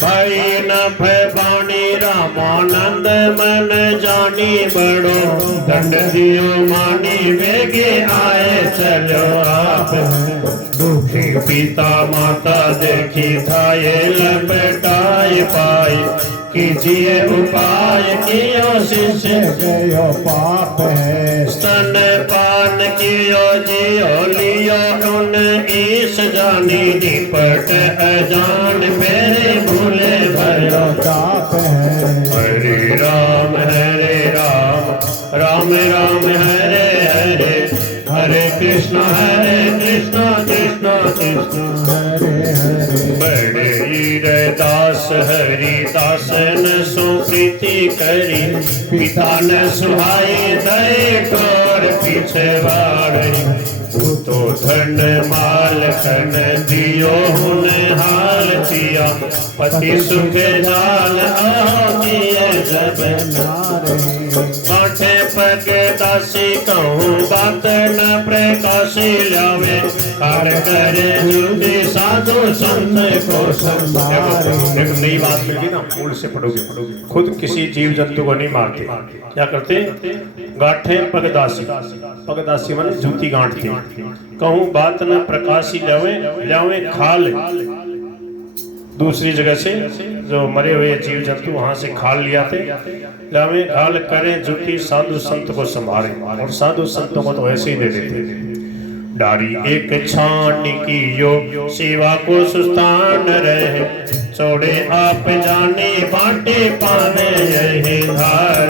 भाई न भवानी रामानंद मन जानी बड़ो, दंड दियो मानी वेगे आए चलो आप। दुखी पिता माता देखी थाये लपटाए पाए, कीजिए उपाय कियो शिष्य गयो पाप है। स्तन पान कियो जियो लियो उन ईश जानी, निपट अजान मेरे भूले भयो ताप है। हरे राम राम राम हरे हरे, हरे कृष्ण कृष्ण कृष्ण हरे हरे। बड़े दास हरि दासन सो प्रीति करी, पिता न सुहाई दय कर पीछे बाड़ी। तो धन माल खन दियो हुन हाल किया, पति सुख जाल आए जब नारे। कांठे पग दासी कहूँ बात न प्रकाशी लावे, कर करे जुदी साधु संत को संभाले। देखो नई बात मिल गई ना, मूल से पढ़ोगे। खुद किसी जीव जंतु को नहीं मारते, क्या करते? गांठे पगदासी माने जूती गांठते। कहूँ बात न प्रकाशी लावे खाल, दूसरी जगह से जो मरे हुए जीव जंतु वहां से खाल लिया थे, लावे खाल करें जूती साधु संत को संभाले। और साधु संतों को तो ऐसे ही दे देते। डारी एक छान की यो सेवा को सुस्तान रहे, छोड़े आप जाने बाटे पावे यही धार।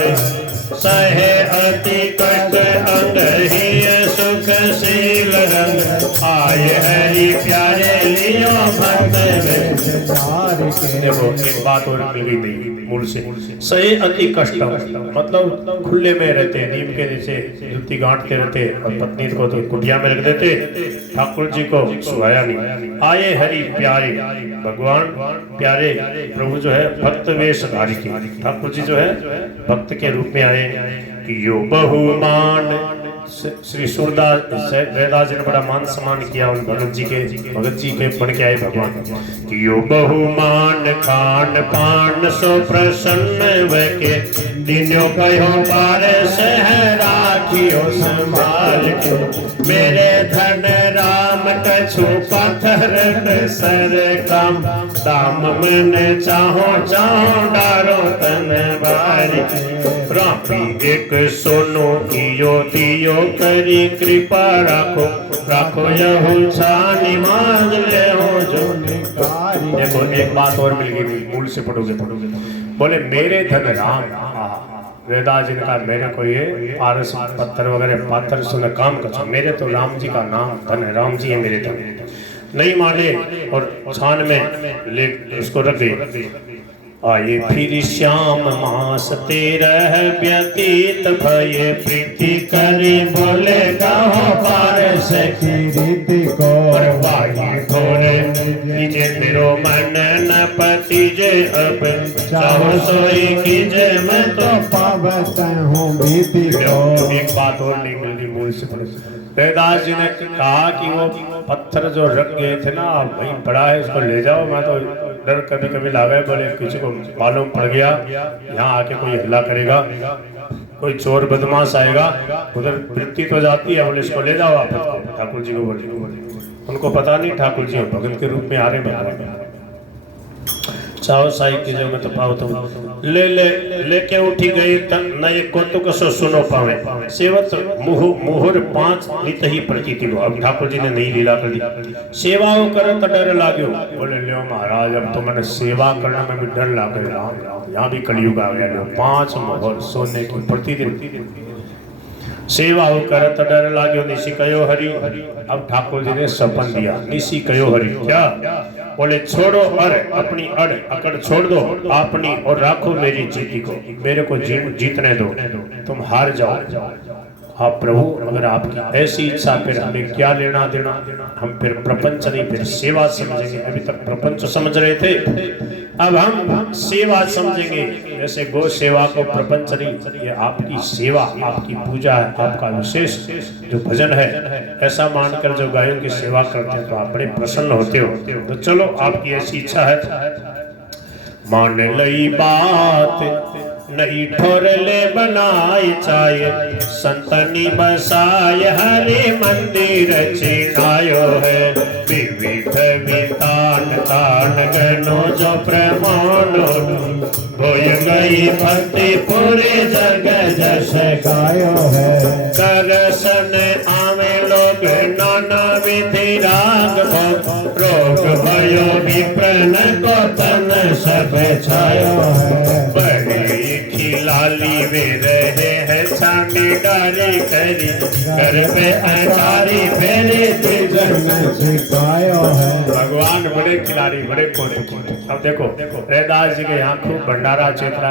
सहे अति कष्ट अंग ही सुख शील रंग, आय हरि प्यारे लियो भक्त में। देखो एक बात और मिली नहीं मूल से, सहे अति कष्ट मतलब खुले में रहते, नीम के नीचे जुत्ती गांठते रहते और पत्नी को तो कुटिया में रख देते, ठाकुर जी को सुहाया नहीं। आए हरि प्यारे, भगवान प्यारे प्रभु जो है भक्त वेशधारी की, ठाकुर जी जो है भक्त के रूप में आए। यो बहुमान श्री सूरदास वेदास जी ने बड़ा मान सम्मान किया उन भगत जी के बन के आए भगवान। यो बहुमान खान पान सो प्रसन्न वके, दिनों कहो पार सह राखियो संभाल के। मेरे धन राम कछु पत्थर सर काम, दाम मन चाहो डारो तन बारी। रापी एक सोनो दियो करी कृपा राखो यहु छानी मांग ले हो जो निकारी। देखो एक बात और मिल गई, मूल से पढ़ोगे। बोले मेरे धन राम, वेदास जी ने कहा मेरे को ये पारस पत्थर वगैरह पाथर सुन काम कर, मेरे तो राम जी का नाम धन है, राम जी है मेरे धन। नहीं माने और छान में ले उसको रख दे। आए फिर श्याम मास 13 व्यतीत भये, प्रीति करे बोले गाहो पारस की रीति को थोड़े कीजे मेरो मन न पतिजे अब चाहो सोई कीजे मैं तो पावत हूँ भीति को। एक बात और नहीं मिलती मूल से रैदास जी ने कहा कि वो पत्थर जो रख गए थे ना वही पड़ा है उसको ले जाओ। मैं तो डर कभी कभी लगा बोले किसी को मालूम पड़ गया यहाँ आके कोई हल्ला करेगा, कोई चोर बदमाश आएगा, उधर वृत्ति तो जाती है, बोले इसको ले जाओ आप। ठाकुर जी को बोले, उनको पता नहीं ठाकुर जी भगत के रूप में आ रहे हैं। चाहो साई की जगह में तो पाओ तो लेके उठी गई नए कोतुक सो सुनो पावे सेवत मुहुर 5 नित ही प्रतीति हो। अब ठाकुर जी ने नई लीला कर दी। सेवाओं करत डर लाग्यो। बोले लियो महाराज अब तो मैंने सेवा करने में भी डर लाग गया। यहाँ भी कलयुग आ गया। 5 मुहर सोने की प्रतिदिन सेवा हो करत डर लाग्यो। निशी कयो हरि। अब ठाकुर जी ने सपन दिया। निशी कयो हरि क्या? बोले छोड़ो अपनी अकड़ छोड़ दो अपनी और राखो मेरी जीती को। मेरे को जीतने दो, तुम हार जाओ। आप प्रभु अगर आपकी ऐसी इच्छा फिर हमें क्या लेना देना। हम फिर प्रपंच नहीं फिर सेवा समझेंगे। अभी तक प्रपंच समझ रहे थे, अब हम सेवा समझेंगे। जैसे गो सेवा को प्रपंच नहीं, ये आपकी सेवा आपकी पूजा है, आपका विशेष जो भजन है ऐसा मानकर जो गायों की सेवा करते हैं तो आप बड़े प्रसन्न होते हो। तो चलो आपकी ऐसी इच्छा है, मान लई बात नई ठोर ले बनाई चाहे संतनी बसाए हरे मंदिर चिनायो है। विविध वितान तान गनो जो प्रमाण होय गई भक्ति पूरे जग जस गायो है। करसन आवे लोग नाना विधि राग रोग भयो विप्रन को तन सब छायो है। बड़ी खिलाली वे रहे हैं छानी डारी करी कर पे अचारी फेरे जन सिखायो है। भगवान बड़े खिलाड़ी बड़े कोट। अब देखो रैदास जी के यहाँ खूब भंडारा चेतरा